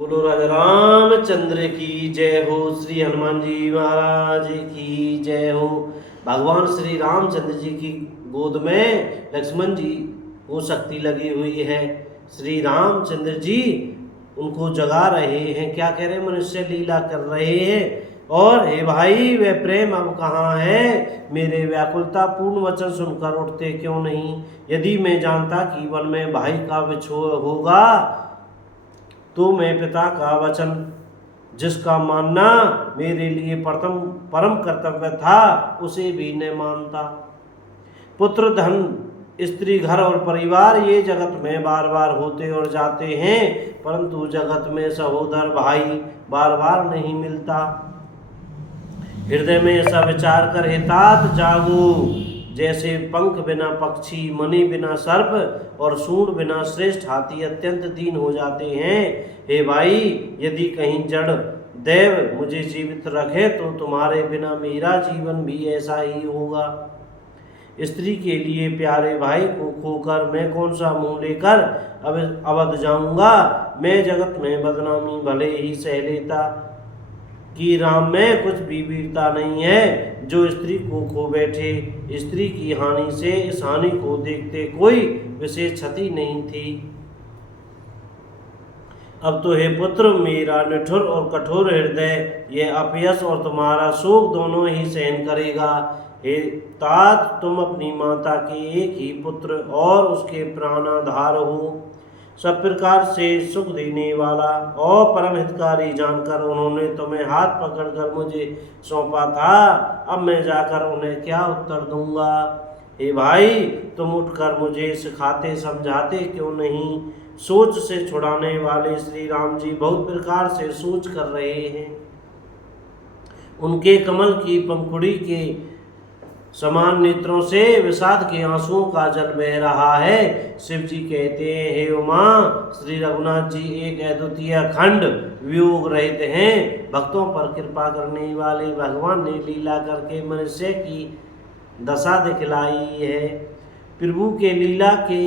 बोलो राजा रामचंद्र की जय हो। श्री हनुमान जी महाराज की जय हो। भगवान श्री रामचंद्र जी की गोद में लक्ष्मण जी को शक्ति लगी हुई है। श्री रामचंद्र जी उनको जगा रहे हैं। क्या कह रहे हैं? मनुष्य लीला कर रहे हैं। और हे भाई, वे प्रेम अब कहाँ है? मेरे व्याकुलता पूर्ण वचन सुनकर उठते क्यों नहीं? यदि मैं जानता कि वन में भाई का विछोह होगा तो मैं पिता का वचन, जिसका मानना मेरे लिए परम कर्तव्य था, उसे भी न मानता। पुत्र, धन, स्त्री, घर और परिवार ये जगत में बार बार होते और जाते हैं, परंतु जगत में सहोदर भाई बार बार नहीं मिलता। हृदय में ऐसा विचार कर हे तात जागो। जैसे पंख बिना पक्षी, मणि बिना सर्प और सूंड बिना श्रेष्ठ हाथी अत्यंत दीन हो जाते हैं, हे भाई, यदि कहीं जड़ देव मुझे जीवित रखे तो तुम्हारे बिना मेरा जीवन भी ऐसा ही होगा। स्त्री के लिए प्यारे भाई को खोकर मैं कौन सा मुंह लेकर अवध जाऊंगा। मैं जगत में बदनामी भले ही सह लेता कि राम में कुछ भी वीरता नहीं है। जो स्त्री को खो बैठे, स्त्री की हानि से इस हानि को देखते कोई विशेष क्षति नहीं थी। अब तो हे पुत्र, मेरा निठुर और कठोर हृदय यह अपयश और तुम्हारा शोक दोनों ही सहन करेगा। हे तात, तुम अपनी माता के एक ही पुत्र और उसके प्राणाधार हो। सब प्रकार से सुख देने वाला और परम हितकारी जानकर उन्होंने तुम्हें हाथ पकड़कर मुझे सौंपा था। अब मैं जाकर उन्हें क्या उत्तर दूंगा? हे भाई, तुम उठकर मुझे सिखाते समझाते क्यों नहीं? सोच से छुड़ाने वाले श्री राम जी बहुत प्रकार से सोच कर रहे हैं। उनके कमल की पंखुड़ी के समान नेत्रों से विषाद के आंसुओं का जल बह रहा है। शिव जी कहते हैं, हे उमा, श्री रघुनाथ जी एक अद्वितीय अखंड वियोग रहित हैं। भक्तों पर कृपा करने वाले भगवान ने लीला करके मनुष्य की दशा दिखलाई है। प्रभु के लीला के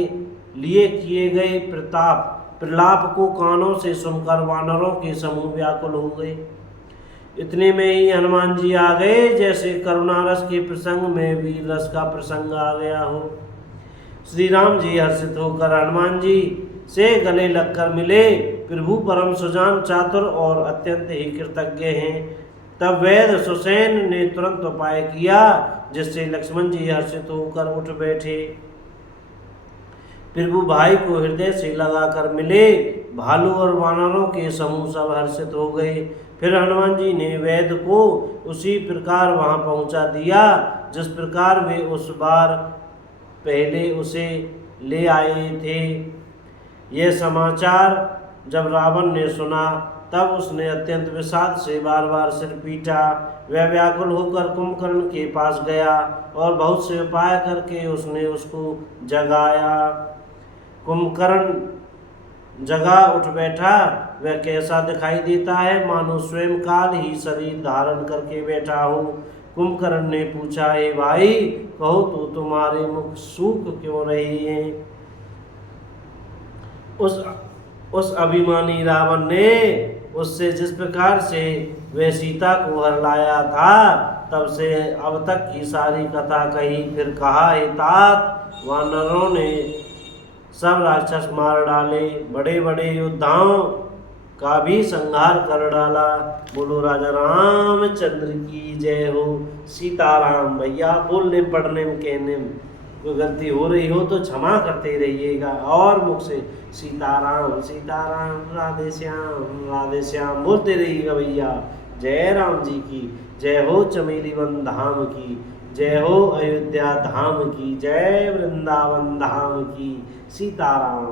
लिए किए गए प्रलाप को कानों से सुनकर वानरों के समूह व्याकुल हो गए। इतने में ही हनुमान जी आ गए, जैसे करुणा रस के प्रसंग में वीर रस का प्रसंग आ गया हो। श्री राम जी हर्षित होकर हनुमान जी से गले लगकर मिले। प्रभु परम सुजान, चातुर और अत्यंत ही कृतज्ञ हैं। तब वैद्य सुसैन ने तुरंत उपाय किया, जिससे लक्ष्मण जी हर्षित होकर उठ बैठे। प्रभु भाई को हृदय से लगाकर मिले। भालू और वानरों के समूह सब हर्षित हो गए। फिर हनुमान जी ने वैद्य को उसी प्रकार वहां पहुंचा दिया जिस प्रकार वे उस बार पहले उसे ले आए थे। यह समाचार जब रावण ने सुना, तब उसने अत्यंत विषाद से बार बार सिर पीटा। वह व्याकुल होकर कुंभकर्ण के पास गया और बहुत से उपाय करके उसने उसको जगाया। कुंभकर्ण जगा उठ बैठा। वह कैसा दिखाई देता है? मानो स्वयं काल ही शरीर धारण करके बैठा हो। कुंभकर्ण ने पूछा, हे भाई, कहो तो तुम्हारे मुख सूख क्यों रहे हैं? उस अभिमानी रावण ने उससे जिस प्रकार से वह सीता को हरलाया था, तब से अब तक की सारी कथा कही। फिर कहा, हे तात, वानरों ने सब राक्षस मार डाले, बड़े बड़े योद्धाओं का भी संहार कर डाला। बोलो राजा रामचंद्र की जय हो। सीताराम। भैया, बोलने पढ़ने में कहने में कोई गलती हो रही हो तो क्षमा करते रहिएगा, और मुख से सीताराम सीताराम, राधे श्याम बोलते रहिएगा भैया। जय राम जी की जय हो। चमेली वन धाम की जय हो। अयोध्या धाम की जय। वृंदावन धाम की। सीताराम।